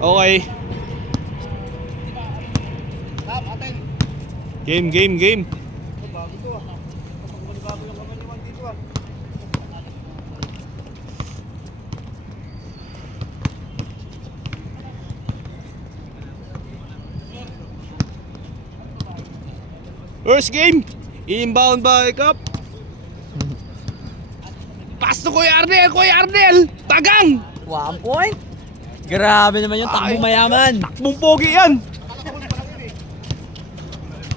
Okay. Game. First game, inbound by Cup. Pass to Kuya Arnel, tagang! 1 point. Grabe naman yung takbo mayaman. Takbong pogi yan.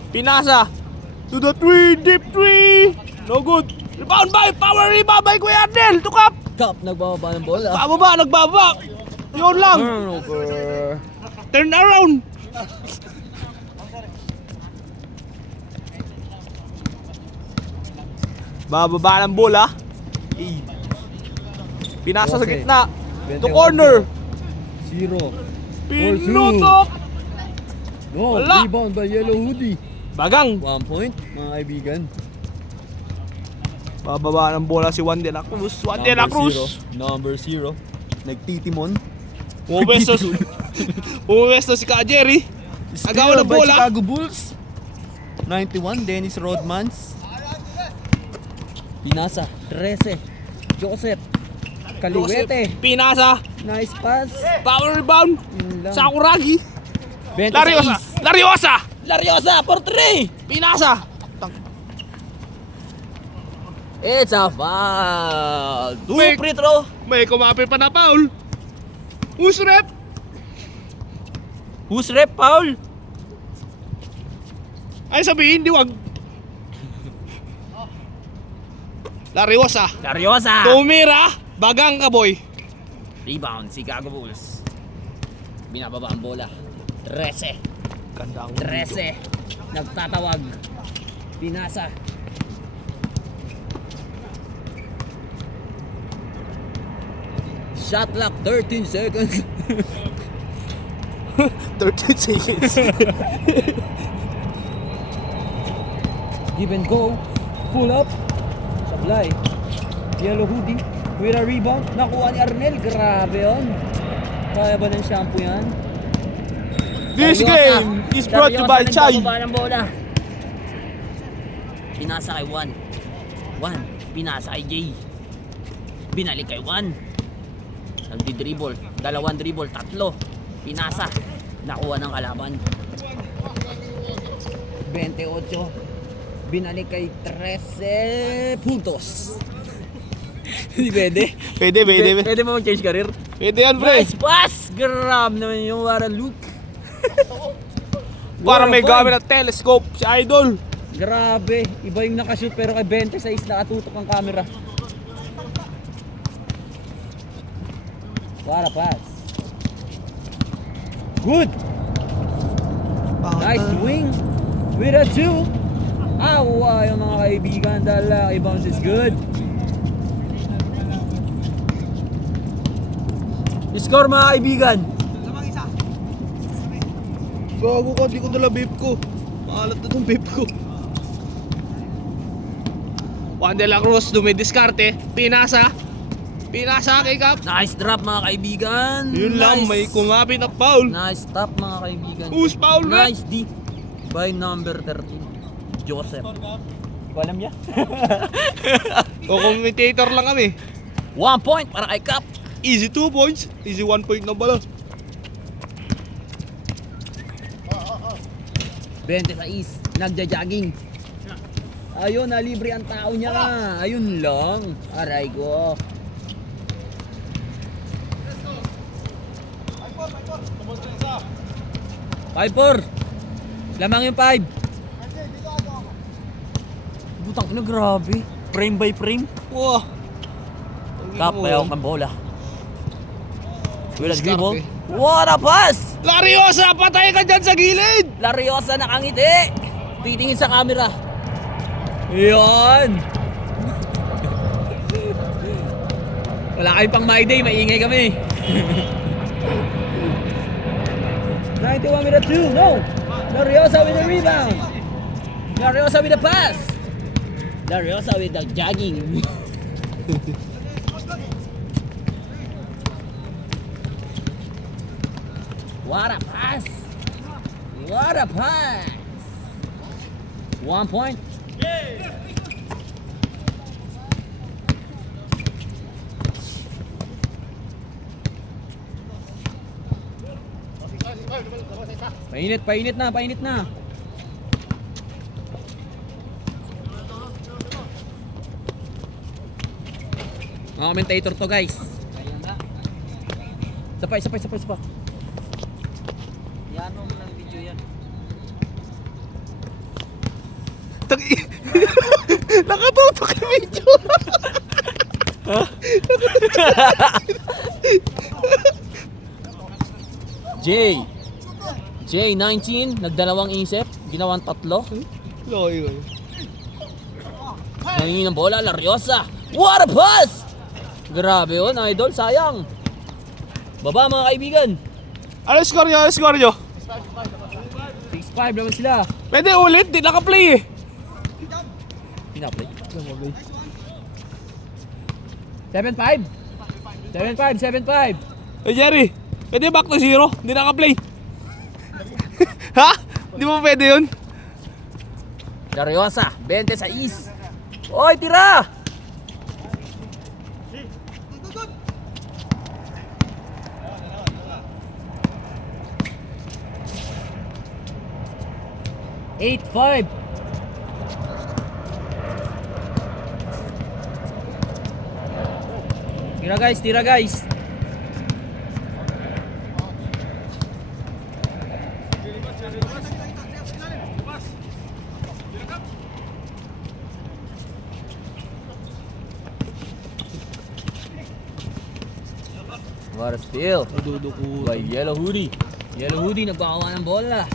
Pinasa to the 3, deep 3. No good. Power rebound by Kuya Arnel to Cup. Cup, nagbababa ng bola. Nagbababa. Yun lang. Turnover. Turn around. Bababa ng bola. Pinasa sa gitna. To corner. 0. Pinutok. No, Wala. rebound by Yellow Hoodie. Bagang. 1 point, mga kaibigan. Bababa ng bola si Juan de la Cruz. Number 0. Nagtitimon. Pumesto si Ka Jerry. Agaw ng by bola. Chicago Bulls. 91, Dennis Rodmans. Pinasa, 13. Joseph. Kaliwete. Pinasa. Nice pass. Power rebound. Yun lang. Sakuragi. 26. Lariosa for 3. Pinasa. It's a foul. 2 May- free throw. May kumapit pa na foul. Who's rep? Who's rep foul? Ay sabihin, di wag. Lariosa. Tumira. Bagang ka boy. Rebound, Chicago Bulls. Binababa ang bola. 13. Gandang 13. Nagtatawag. Pinasa. Shot clock, 13 seconds. 13 seconds. Give and go. Pull up. Sablay. Yellow Hoodie. With a rebound. Nakuha ni Arnel. Grabe yun. Kaya ba ng shampoo yan? This game is brought to you by Chai. Nagbababa ng bola. Pinasa kay Juan. Pinasa kay Jay. Binalik kay Juan. Nagdi-dribble. 2 dribble. 3. Pinasa. Nakuha ng kalaban. 28. Binalik kay 13 puntos. Hindi pwede. Pwede mo mag-change career. Pwede yan, pre. Nice pass! Grab naman yung Wara Luke. Para may gamit ng telescope si Idol. Grabe. Iba yung nakashoot pero kay 26 nakatutok ang camera. Wara pass. Good! Nice swing. With a 2. Awa yung mga kaibigan. Dala. Bounce is good. Score mga kaibigan. Gago ka, di ko dala vape ko. Maalat na itong vape ko. Juan de la Cruz, dumidiskarte. Pinasa kay Cap. Nice drop mga kaibigan. Yun lang, may kumapit na foul. Nice stop mga kaibigan. Who's foul, rep? Nice D by number 13, Joseph. Ko alam niya. Co-commentator lang kami. 1 point para kay Cap. Easy 2 points. Easy 1 point na pala. 26, nagja-jogging. Ayun, nalibre ang tao niya. Ayun lang. Aray ko. Five, 4. Lamang yung 5. Butang ina, grabe. Frame by frame. Wow. Cap, payaw kang bola. With a Diskarte. dribble. What a pass! Lariosa, patay ka dyan sa gilid! Lariosa nakangiti. Titingin sa camera. Yan. Wala kayong pang my day, maingay kami. 91 with a 2, no! Lariosa with a rebound. Lariosa with a pass. Lariosa with the jogging. What a pass! What a pass! 1 point. Painit na. Mga commentator to, guys. Isa pa. Yan mo ng video yan. Nakatutok yung video. J19, nagdalawang isip, ginawang tatlo. Loy. Nangingin ng bola, Lariosa. What a pass! Grabe yun, idol, sayang. Baba mga kaibigan. Ano score nyo? 6-5 naman sila. Pwede ulit, di naka-play eh. Pinaplay. 7-5. Hey Jerry, pwede back to 0, di naka-play. Ha? Di mo pwede yun? Lariosa, 26. Oy, tira! Eight, 5. Tira guys. What a steal by Yellow Hoodie. Yellow Hoodie nagpakawa ng bola.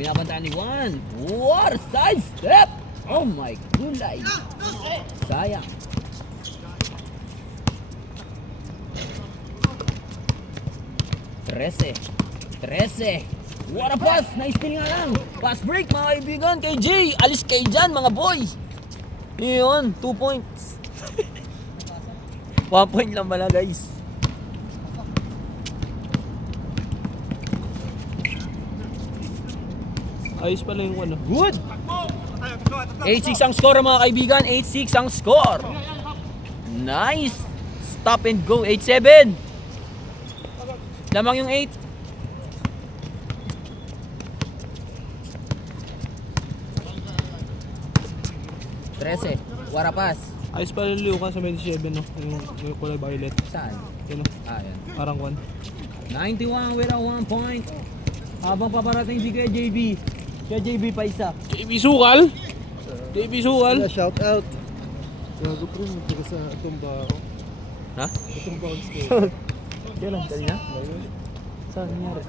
Binabantaan ni Juan. What a side step! Oh my gulay. Sayang. Trece. What a pass! Nice steal nga lang. Pass break mga kaibigan kay Jay. Alis kay Jan mga boy. Yun, 2 points. 1 point lang pala guys. Ayos pala yung ano. Good! 8-6 ang score mga kaibigan. 8-6 ang score. Nice! Stop and go. 8-7. Lamang yung 8. Trece. What a pass. Ayos pala yung Lucas sa 27 no. Yung kulay violet. Saan? Yun no. Yan. Parang 1. 91 with a 1 point. Habang paparating si Kuya JB. Kuya JB pa isa. JB Sukal. Shout out. Gago bro, nagtira sa tumba ako. Ha? Tumba on scale. Kailan? Kanina? Saan nangyari?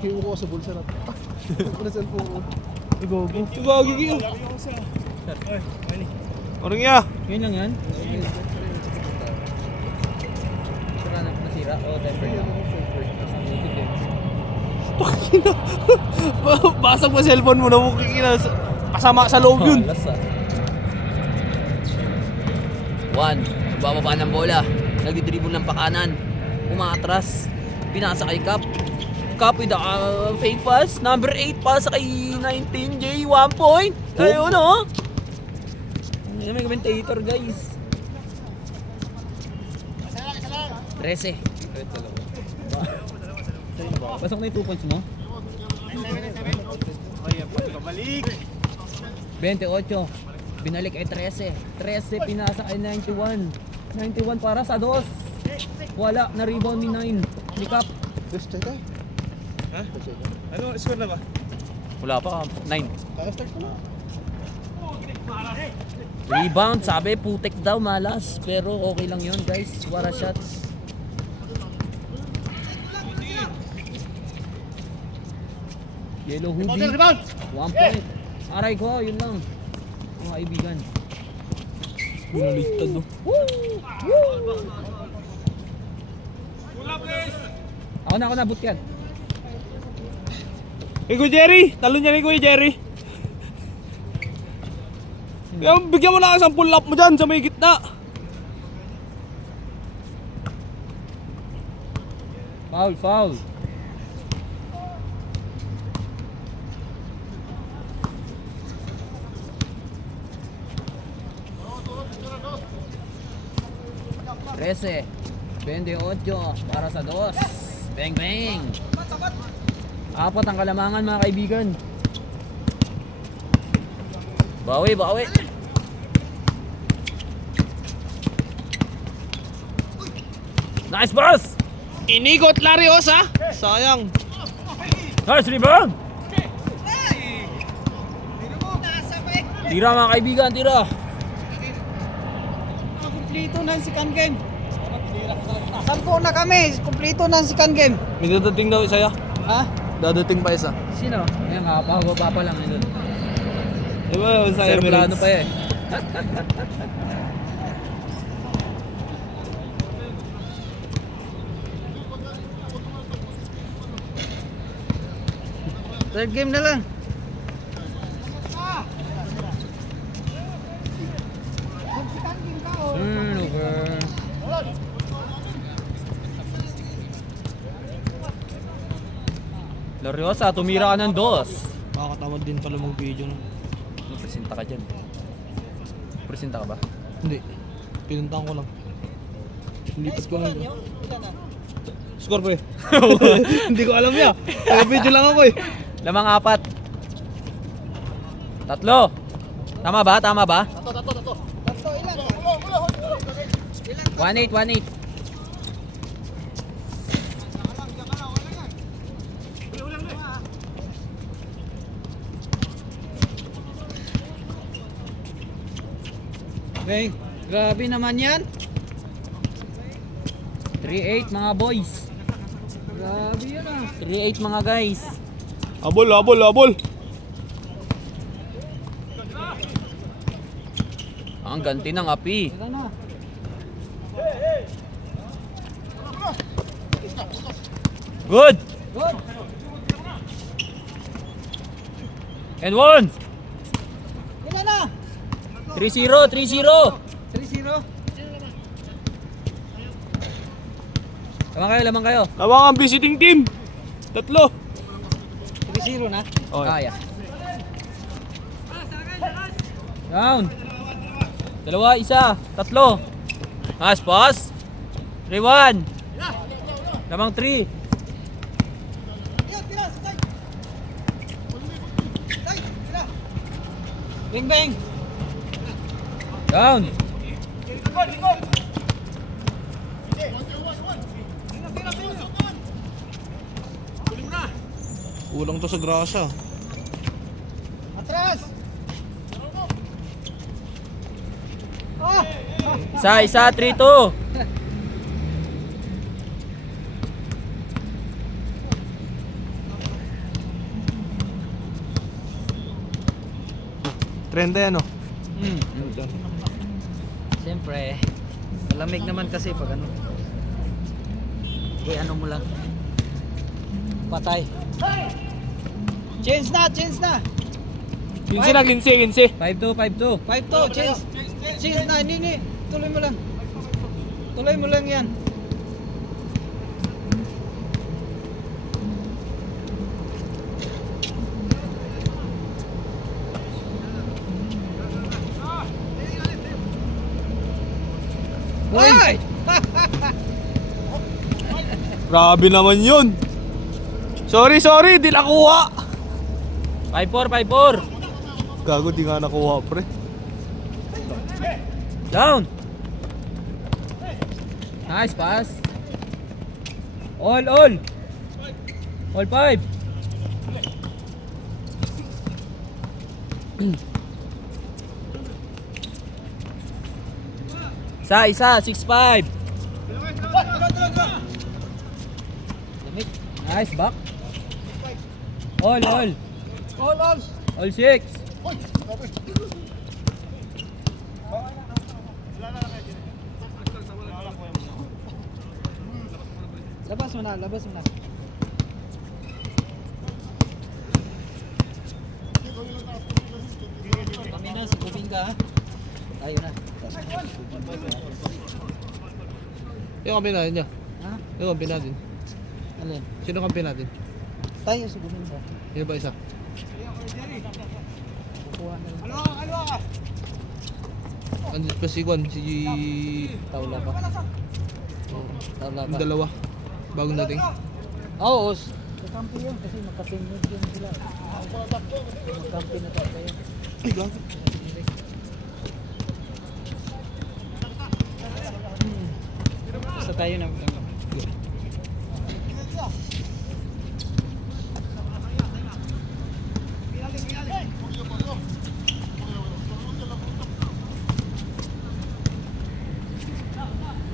Kiyo ko sa bulsa na. Ako na cellphone ko. Gagi. Orang ya. Yun lang yan? Sira na nasira? Oo, temper lang. Basag mo cellphone mo na mo kikina. Kasama sa loob yun. Lasa. 1. Bababa ng bola. Nagdidribble ng pakanan. Umatras. Pinasa kay Cap. Cap with a fake pass. Number 8 pasa kay 19J. 1 point. Ayun o. Ano may commentator guys. 13. Pasok na yung 2 points mo? 28. Binalik ay 13. 13 pinasa ay 91. 91 para sa 2. Wala, na-rebound ni 9. Ni Cap. Just check tayo. Ha? Ano score na ba? Wala pa, 9. Kaka-start ko na. Rebound, sabi putik daw malas. Pero okay lang yun guys. Wara shots. Yellow Hoodie. 1 point. Aray ko, yun lang. Mga kaibigan. Nalitad do. Ako na boot yan. Kuya Jerry, talo niya ni Kuya Jerry. Bigyan mo na ka 10 lap mo dyan sa may gitna. Foul. 13, 28 para sa dos. Bang bang. Apat ang kalamangan mga kaibigan. Bawi, bawi. Nice pass. Inigot Lariosa. Sayang. Nice rebound. Tira mga kaibigan, tira. Kumplito na ang second game. 10 na kami, kumplito na ang second game. May dadating daw isa ya. Ha? Dadating pa isa. Sino? Ayan nga, pababa pa lang yun. Diba sa Sir Plano Emirates? pa eh. Third game na lang. Turnover. Lariosa, tumira ka ng dos. Makakatamad din pala mag-video no. Presenta ka dyan. Presenta ka ba? Hindi. Pinuntahan ko lang. Lipat ko lang. Score pre. Hindi ko alam ya. Video lang ako eh. Lamang apat. Tatlo. Tama ba? Tama ba? 1-8, 1-8. Okay, grabe naman yan. 3-8 mga boys. Grabe yan ah. 3-8 mga guys. Abol, abol, abol. Ang ganti ng api. Teka na. Good. Good. And one. Ilan na? 3-0, 3-0. 3-0. Lamang kayo, lamang kayo. Tawag ang visiting team. Tatlo. 3-0 na. Kaya. Down. Dalawa, isa, tatlo. Nice pass. 3-1. Lamang 3. Bing bang. Down. Kulang to sa grasa. Atras. Ah! Isa, isa, 3-2. Trend yan, no? Siyempre, malamig naman kasi pag ano. Ano mo lang. Patay. Change na, change na. 15 na, 15. 5-2, 5-2. 5-2, change. Change na, hindi. Tuloy mo lang. Tuloy mo lang yan. Ay! Grabe naman yun. Sorry, di nakuha. 5-4, 5-4. Gago, di nga nakuha, pre. Down. Nice pass. All. All 5. Isa, 6-5. Nice back. All. All 6. Labas mo na. Kami na, sa kubing ka ha. Tayo na. Yung kampi natin niya. Ha? Yung kampi natin. Alin? Sino kampi natin? Tayo sa kubing ka. Sino ba isa? Kukuha na lang. Andito pa si Juan, si... Taula pa. Taulaba. Yung dalawa. Bagong dating. Oo. Kakampi yun kasi makatingin yun sila. Makampi na talaga yun. Ay, gago. Basta tayo na.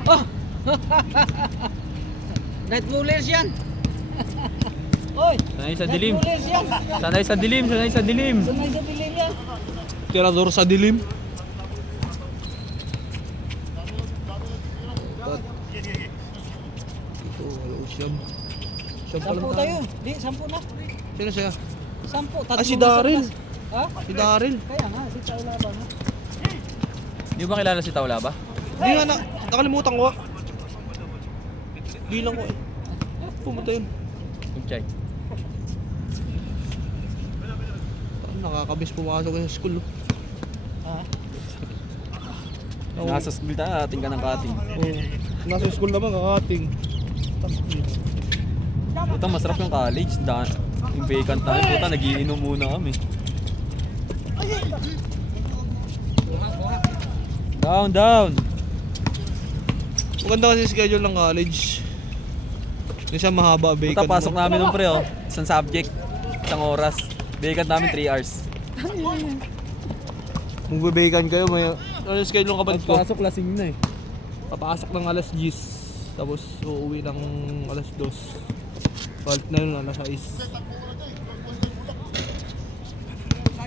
Oh! Night Bullers yan! Oy! Sanay sa dilim. Night Bullers yan! Sanay sa dilim, sanay sa dilim. Sanay sa dilim yan! Tirador sa dilim. Ito, wala usyam. Siyam pa lang 10 tayo. Di, 10 na. Sino siya? 10. Ah, si Daryl. Ha? Si Daryl. Kaya nga, si Taulaba nga. Di ba kilala si Taulaba? Hindi nga na, nakalimutan ko. Bilang ko eh. Pumunta yun. Yung chay. Nakakabis pumasok sa school. Oh. Ha? Oo. Nasa school ta, ating ka ng kating. Oo. Nasa school naman kakating. Puta, masarap yung college. Yung vacant time, puta, nagiinom muna kami. Down, down. Maganda kasi schedule ng college. Minsan mahaba, Puta, vacant pasok mo. namin ng pre, oh. Isang subject, isang oras. Vacant namin 3 hours. Magbe-vacant kayo, may ano yung schedule ng kapatid ko? Pasok lasing na eh. Papasok ng alas 10, tapos uuwi ng alas 2. Balik na yun, alas 6.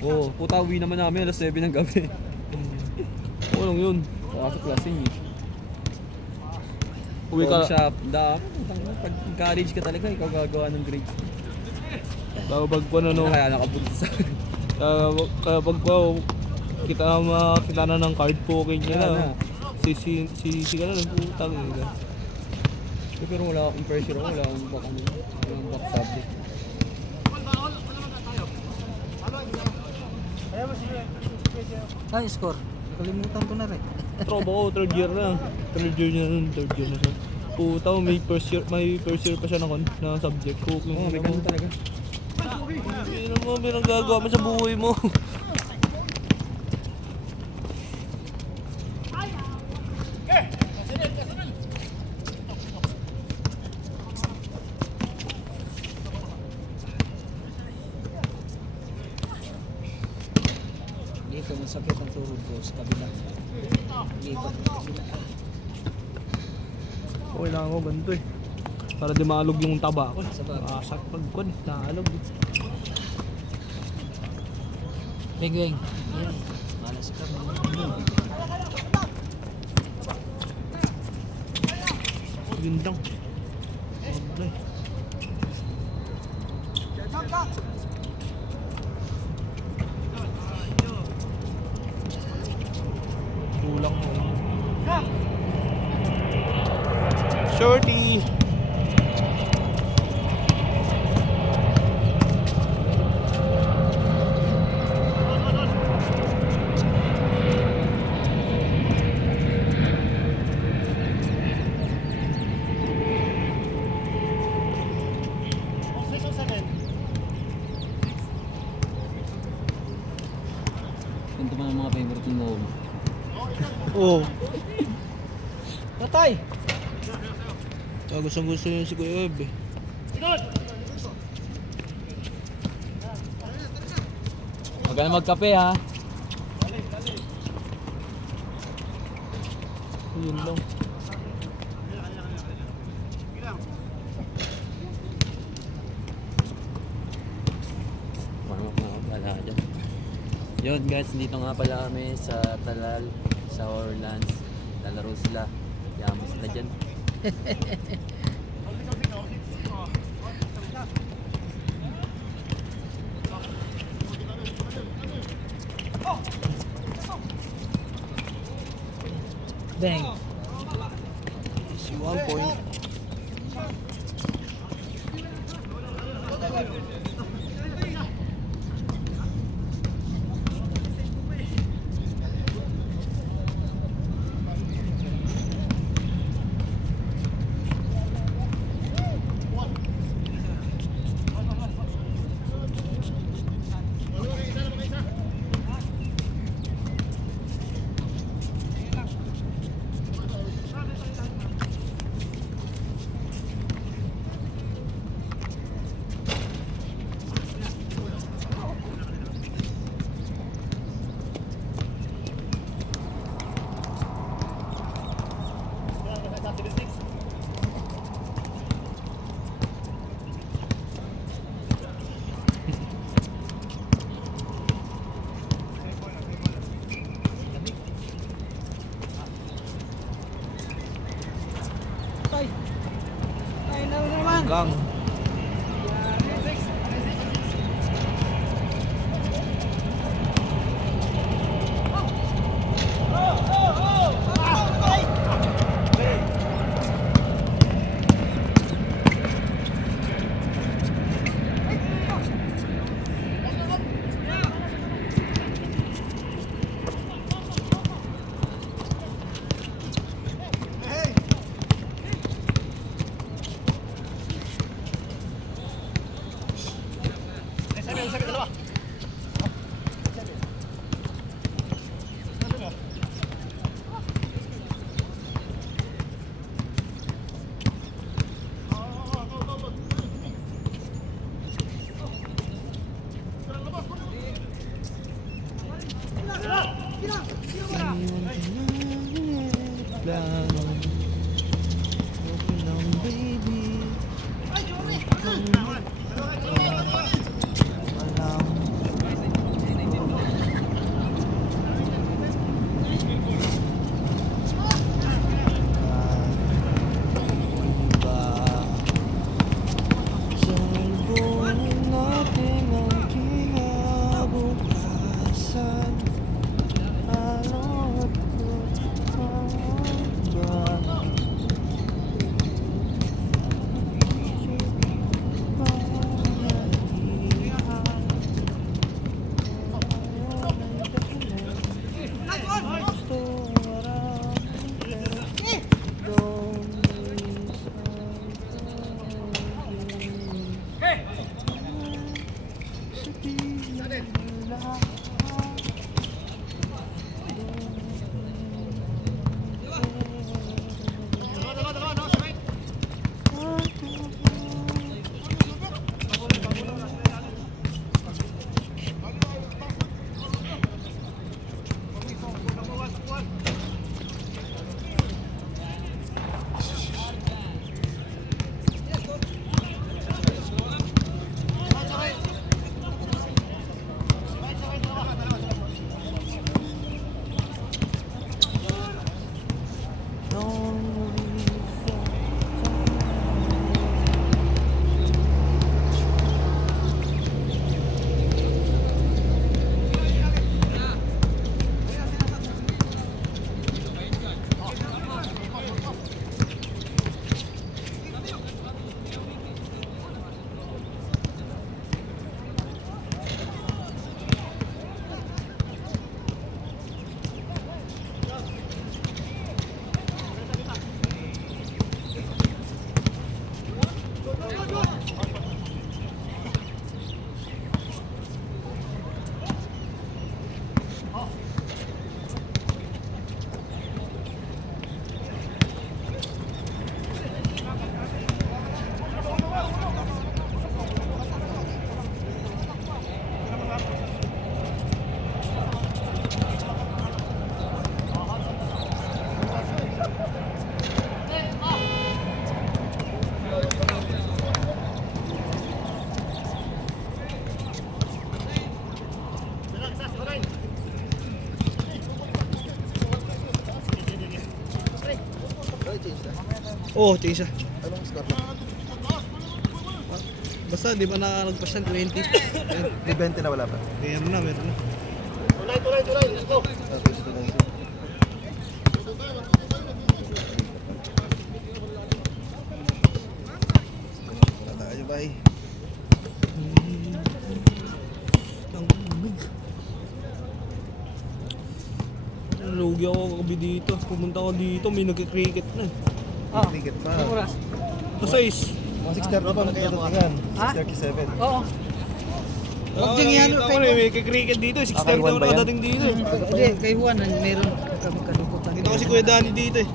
Oo, puta, uwi naman namin alas 7 ng gabi. Oo lang yun. Pasok lasing eh. Uwi ka, Shop, pag college ka talaga, ikaw gagawa ng grades. babag ko na no. Kaya nakapunta sa Kaya pag kita makita na ng card poking niya Kaya na. na. Si ka na ng putang ina. Pero wala akong pressure, wala akong back, walang back subject. Ay, score. Kalimutan ko na rin. Tropa ko, third year na. Third year na siya. Puta, may first year pa siya na subject. Poking. Oo, may ganun talaga. Hindi naman pinagagawa mo sa buhay mo. Dito, masakit ang tuhod ko sa kabila. Lipat ang kabila. Okay lang ako, ganito eh. Para di maalog yung taba ko. Sabag. Asak pagkon, naalog. Bing-bing. Ayan. Malas ka. Yun lang. Okay. Kulang mo. Shorty! Ganito pa ng mga favorite mo. Oo. Tatay! Gusto yun si Kuya Eb eh. Huwag ka na magkape ha. Yun lang. Wala dyan. Yun guys, dito nga pala kami sa Talal, sa Orlands. Lalaro sila. Yaman sila dyan. Bang! Si 1 point. tay. Ay, naman. Gang. Oh, change siya. Anong score? Basta di ba nakalagpas ng 20? May 20 na wala pa. Meron na, meron na. Let's go. Okay, ito na ito. Wala tayo, bye. Ang umig. Lugi ako kagabi dito. Pumunta ako dito, may nagka-cricket na. Ah, Cricket pa. anong oras? Ito 6. 6:30 pa nagtatatingan. Ha? 6:37. Oo. Huwag Ah, diyang yan. nakikita ko na, may cricket dito. 6:30 Akaiwan ako ba yan? nakadating dito. Hindi, kay Juan, meron kami kadukutan. Dito kasi Kuya Danny dito eh.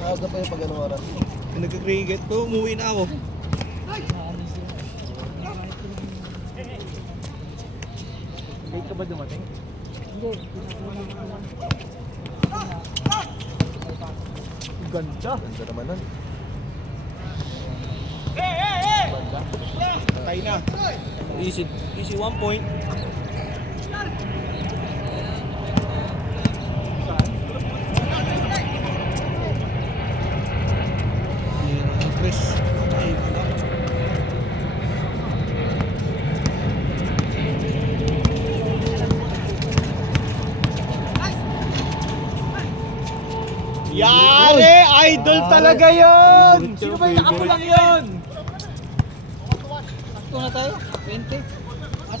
Maaga pa yung pag anong oras. May nagka-cricket. So, umuwi na ako. Late ka ba dumating? Hindi. Ganda. Ganda naman nun. Patay na. Easy 1 point. Yare! Idol talaga yun! Sino ba yung nakapulang yun? Sakto na tayo. 20.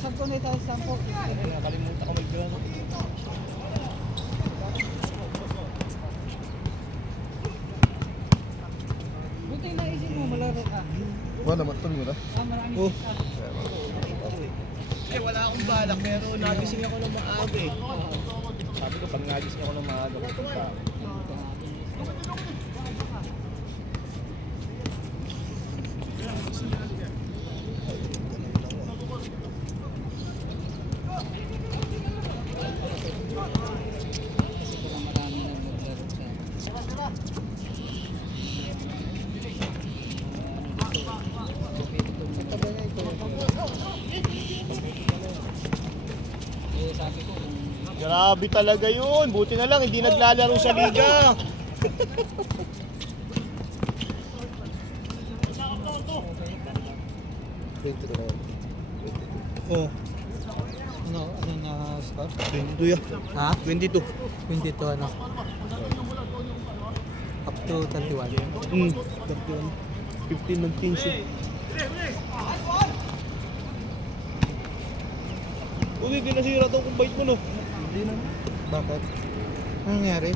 Sakto na tayo sa 10. Nakalimutan ko mag-gano. Buti naisip mo, malaro ka. Wala naman, tuloy mo na. Marami. Oh. Wala akong balak pero nagising ako ng maaga eh. Sabi ko pag nagising ako ng maaga, pupunta ako. Kasi kung marami na maglaro sa... Eh, sabi ko, Grabe talaga yun. Buti na lang hindi naglalaro sa liga. Oh, ano na score? 22 ya. Ha? 22. 22 ano? Up to 31. 31. 15 ng team siya. Uy, di nasira tong kumbait mo no. Hindi na. Bakit? Ano nangyari?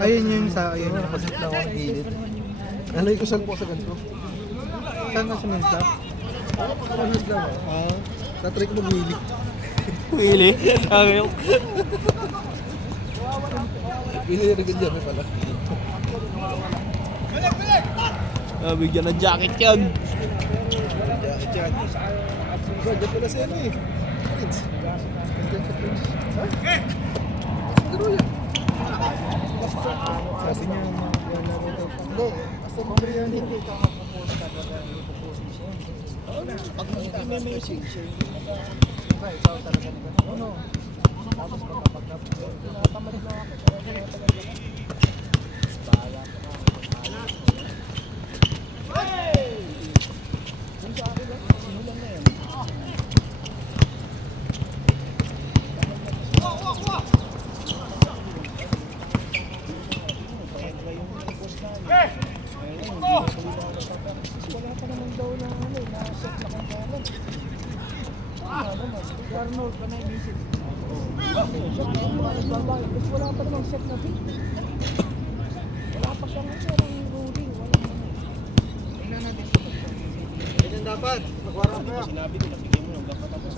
Ayun yung sa ayun. Napasit na ako ng gilid. Alay ko saan po sa ganito. Saan ka sumunta? Panad lang. Ah, Tatry ko mag-wheelie. Really? Okay. Wheelie rin dyan pala. Bigyan ng jacket yan. Jacket yan. Bro, dyan pala si ano eh. Prince. Dyan sa Prince. Ha? Ano yan? sabi niya maglalaro daw. Hindi. Basta mamaya yan. Pag may message siya. Ikaw talaga ano? Tapos pagkakamali na ako. Bahala ka na. Yung sa akin lang, sinulan na yun. Wala pa naman daw na ano, na-set na kang kalan. Ano naman, Arnold pa na yung message. Set na yung mga nagbabayad kasi wala pa namang set na fee. Wala pa siyang ang ruling. Tingnan natin siya. Ganyan dapat. Magwarang ka. Sinabi ko, nabigyan mo ng dapat tapos.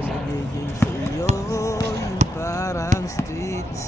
Magiging sa iyo yung parang streets.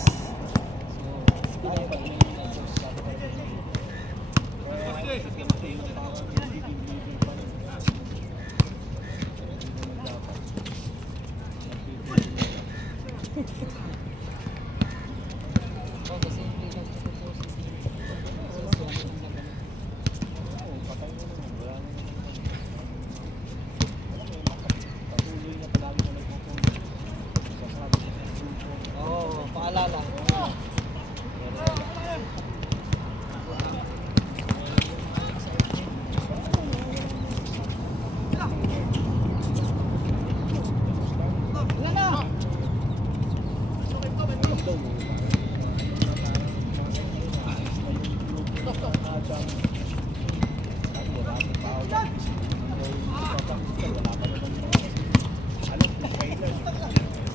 Oo, paalala.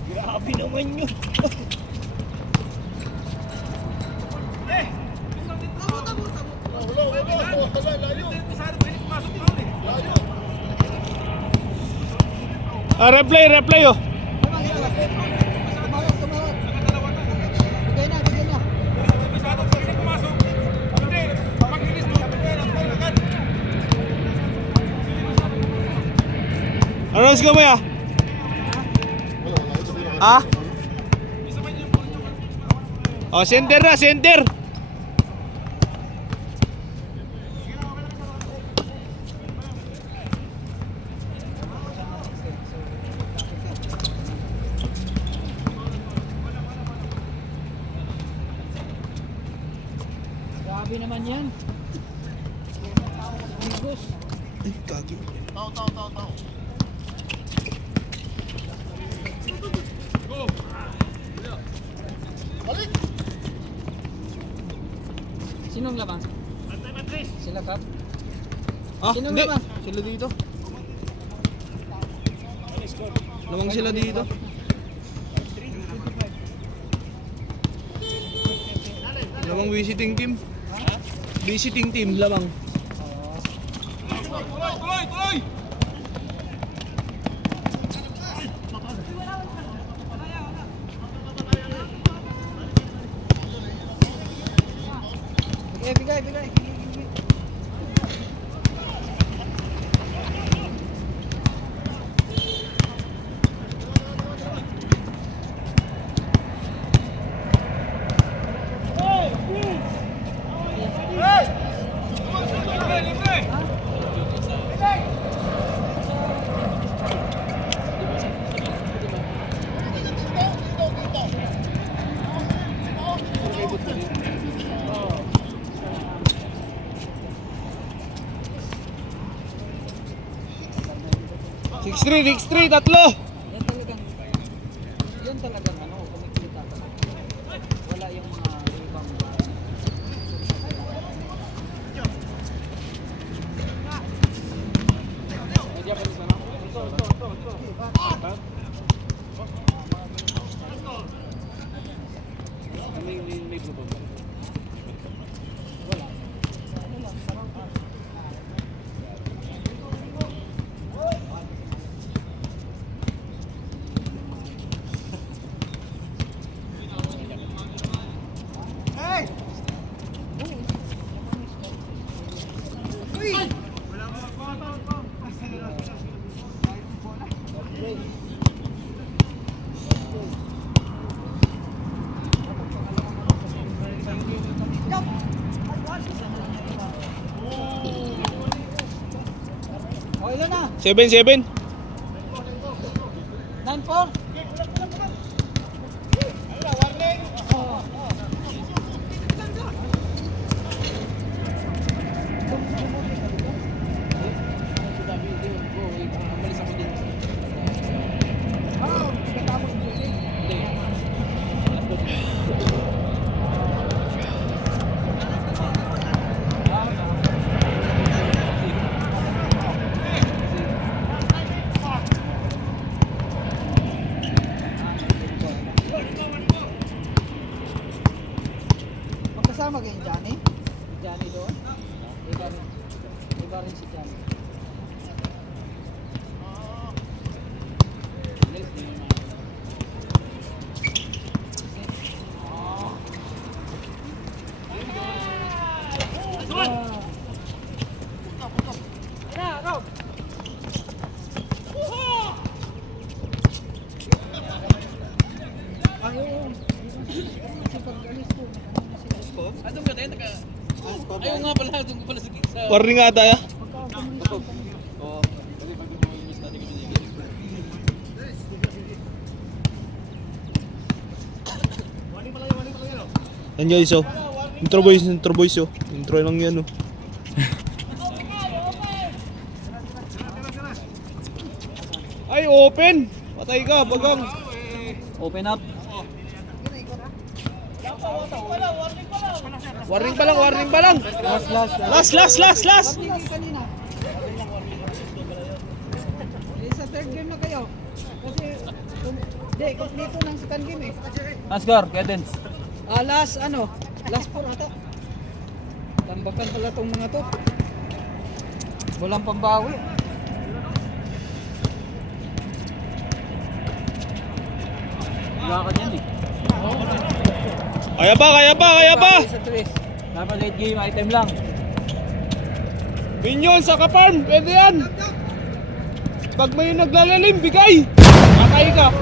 Grabe naman yun. Replay oh. Bigay na, bigay na. Anong score mo ya? Ah? Oh, center na, center! Grabe naman yan. Amigos. Ay, kagi. Sinong labang? Sila Kap? Ah, Sino hindi. naman? Sila dito. Lamang sila dito. Lamang visiting team. Visiting team, lamang. Bigay. Six three, tatlo. Yan talagang ano, kumikita ka. Wala yung mga ibang Oh, ilan na? 7-7. 9-4. Magkasama kayo Johnny? Johnny doon? Iba rin si Johnny. Ayaw nga pala, doon ko pala sa Warning ata ya. Yan guys, oh. Intro boys, oh. Intro lang yan, oh. Ay, open! Patay ka, bagang. open up. Warning pa lang. Last. Kanina. Sa third game na kayo. Kasi, dito ng second game eh. Asgar, cadence. Last 4 ata. Tambakan pala tong mga to. Walang pambawi. Wala ka dyan eh. Kaya pa. Sa 3. Dapat late game item lang. Minion sa kaparm, pwede yan. Pag may naglalalim, bigay! Patay ka!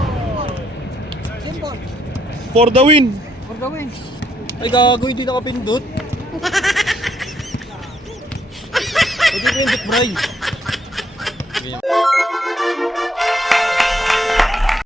Simple. For the win! For the win. Ay, gago, hindi nakapindot. Hindi pindot, Bray.